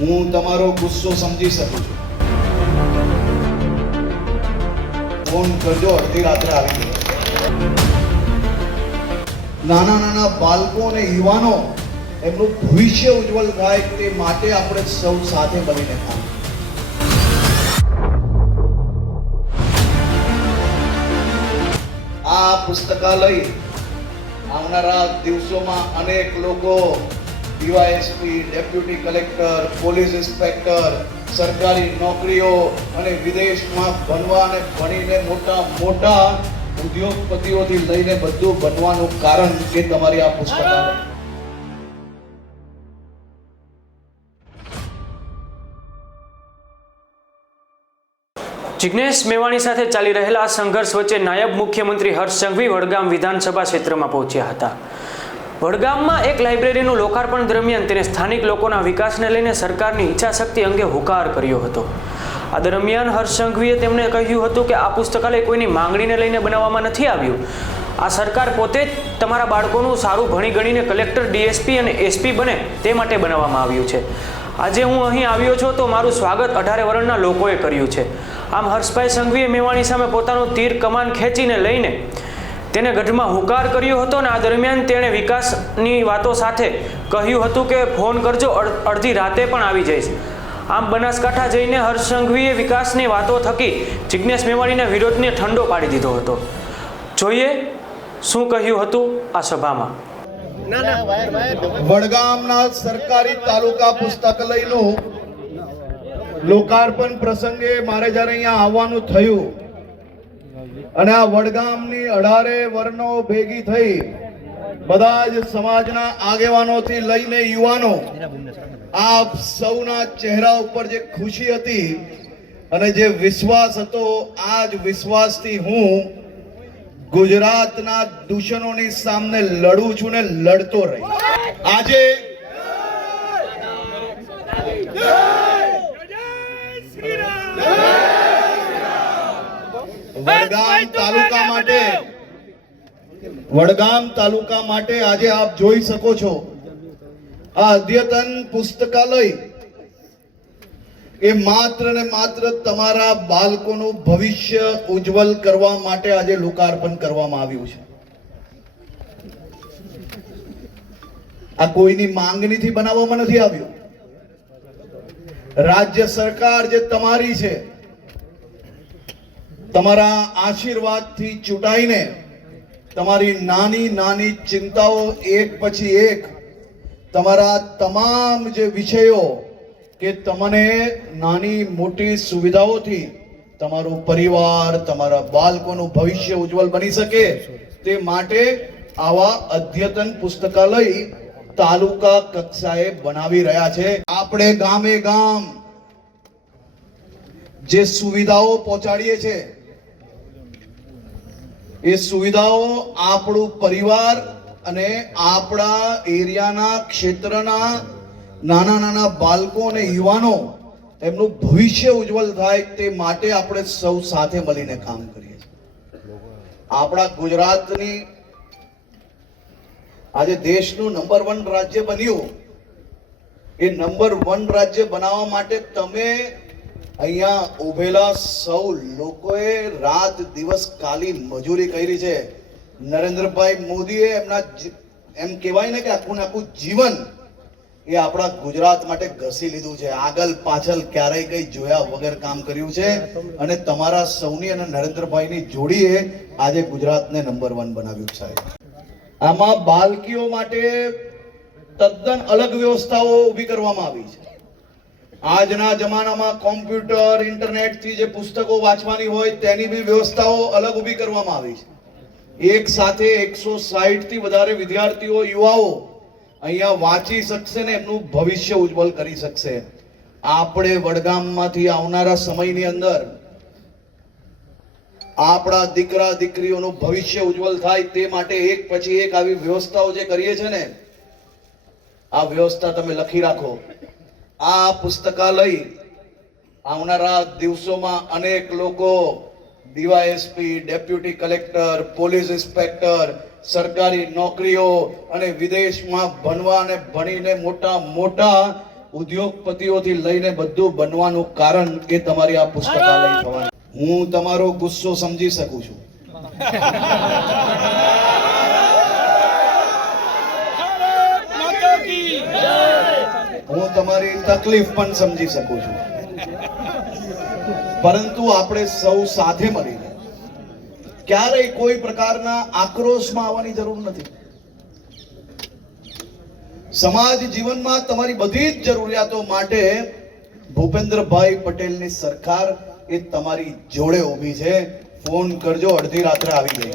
હું તમારો ગુસ્સો સમજી શકું છું. ફોન કરજો, અડધી રાત્રે આવી જશે. નાના નાના બાળકો અને યુવાનો એમનું ભવિષ્ય ઉજ્જવળ થાય તે માટે આપણે સૌ સાથે મળીને કામ. આ પુસ્તકાલય આવનારા દિવસોમાં અનેક લોકો DYSP, deputy collector, police inspector, સરકારી નોકરીઓ અને વિદેશમાં ભણવા અને ભણીને મોટા મોટા ઉદ્યોગપતિઓથી લઈને બધું બનવાનું કારણ કે તમારી આ પુસ્તકાલય. જિગ્નેશ મેવાણી સાથે ચાલી રહેલા સંઘર્ષ વચ્ચે નાયબ મુખ્યમંત્રી હર્ષ સંઘવી વડગામ વિધાનસભા ક્ષેત્રમાં પહોંચ્યા હતા. વડગામમાં એક લાઇબ્રેરીનું લોકાર્પણ દરમિયાન તેને સ્થાનિક લોકોના વિકાસને લઈને સરકારની ઈચ્છાશક્તિ અંગે હુંકાર કર્યો હતો. આ દરમિયાન હર્ષ સંઘવીએ તેમને કહ્યું હતું કે આ પુસ્તકાલય કોઈની માંગણીને લઈને બનાવવામાં નથી આવ્યું. આ સરકાર પોતે જ તમારા બાળકોનું સારું ભણી ગણીને કલેક્ટર, ડીએસપી અને એસપી બને તે માટે બનાવવામાં આવ્યું છે. આજે હું અહીં આવ્યો છું તો મારું સ્વાગત 18 વર્ષના લોકોએ કર્યું છે. આમ હર્ષભાઈ સંઘવીએ મેવાણી સામે પોતાનું તીર કમાન ખેંચીને લઈને તેને ગઢમાં હુંકાર કર્યો હતો અને આ દરમિયાન તેણે વિકાસની વાતો સાથે કહ્યું હતું કે ફોન કરજો, અડધી રાતે પણ આવી જઈશ. આમ બનાસકાંઠા જઈને હર્ષ સંઘવીએ વિકાસની વાતો થકી જિગ્નેશ મેવાણીના વિરોધને ઠંડો પાડી દીધો હતો. જોઈએ શું કહ્યું હતું આ સભામાં. વડગામના સરકારી તાલુકા પુસ્તકાલયનું લોકાર્પણ પ્રસંગે મારે જ્યારે અહીંયા આવવાનું થયું અને આ વડગામની 18 વર્ણો ભેગી થઈ બધા જ સમાજના આગેવાનોથી લઈને યુવાનો, આપ સૌના ચહેરા ઉપર જે ખુશી હતી અને જે વિશ્વાસ હતો, આ જ વિશ્વાસથી હું ગુજરાતના દૂષણોની સામે લડું છું ને લડતો રહી. આજે વડગામ તાલુકા માટે આજે આપ જોઈ શકો છો આ અદ્યતન પુસ્તકાલય એ માત્ર ને માત્ર તમારા બાળકોનું ભવિષ્ય ઉજ્જવળ કરવા માટે આજે લોકાર્પણ કરવામાં આવ્યું છે. આ કોઈની માંગણીથી બનાવવામાં નથી આવ્યું. રાજ્ય સરકાર જે તમારી છે, તમારા આશીર્વાદથી ચૂંટાઈને તમારી નાની નાની ચિંતાઓ એક પછી એક, તમારા તમામ જે વિષયો કે તમને નાની મોટી સુવિધાઓથી તમારો પરિવાર, તમારા બાળકોનું ભવિષ્ય ઉજ્જવળ બની શકે તે માટે આવા અદ્યતન પુસ્તકાલય તાલુકા કક્ષાએ બનાવી રહ્યા છે. આપણે ગામે ગામ જે સુવિધાઓ પહોંચાડીએ છીએ એ સુવિધાઓ આપણું પરિવાર અને આપણા એરિયાના ક્ષેત્રના નાના નાના બાળકો અને યુવાનો એમનું ભવિષ્ય ઉજ્જવળ થાય તે માટે આપણે સૌ સાથે મળીને કામ કરીએ છીએ. આપણા ગુજરાતની આજે દેશનું નંબર 1 રાજ્ય બન્યું. એ નંબર 1 રાજ્ય બનાવવા માટે તમે અહીંયા ઉભેલા સૌ લોકોએ રાત દિવસ કાલી મજૂરી કરી છે. નરેન્દ્રભાઈ મોદીએ એમના એમ કહેવાય ને કે આખું જીવન એ આપણા ગુજરાત માટે ઘસી લીધું છે. આગળ પાછળ ક્યારેય કઈ જોયા વગર કામ કર્યું છે અને તમારા સૌની અને નરેન્દ્રભાઈની જોડીએ આજે ગુજરાતને નંબર 1 બનાવ્યું છે. આમાં બાળકીઓ માટે તદ્દન અલગ વ્યવસ્થાઓ ઊભી કરવામાં આવી છે. આજના જમાનામાં કોમ્પ્યુટર, ઇન્ટરનેટથી જે પુસ્તકો વાંચવાની હોય તેની બી વ્યવસ્થાઓ અલગ ઊભી કરવામાં આવી છે. એક સાથે 160 થી વધારે વિદ્યાર્થીઓ, યુવાઓ અહીંયા વાંચી શકશે ને એમનું ભવિષ્ય ઉજ્જવળ કરી શકશે. આપણે વડગામમાંથી આવનારા સમયની અંદર આપણા દીકરા દીકરીઓનું ભવિષ્ય ઉજ્જવળ થાય તે માટે એક પછી એક આવી વ્યવસ્થાઓ જે કરીએ છે ને, આ વ્યવસ્થા તમે લખી રાખો. આ પુસ્તકાલય આવનારા દિવસોમાં અનેક લોકો DYSP, deputy collector, police inspector, સરકારી નોકરીઓ અને વિદેશમાં ભણવા અને ભણીને મોટા મોટા ઉદ્યોગપતિઓથી લઈને બધું બનવાનું કારણ એ તમારી આ પુસ્તકાલય થવાનું. હું તમારો ગુસ્સો સમજી શકું છું. હું તમારી તકલીફ પણ સમજી શકું છું, પરંતુ આપણે સૌ સાથે મળીને ક્યારેય કોઈ પ્રકારના આક્રોશમાં આવવાની જરૂર નથી. સમાજ જીવનમાં તમારી બધી જ જરૂરિયાતો માટે ભૂપેન્દ્રભાઈ પટેલની સરકાર એ તમારી જોડે ઊભી છે. ફોન કરજો, અડધી રાત્રે આવી ગઈ.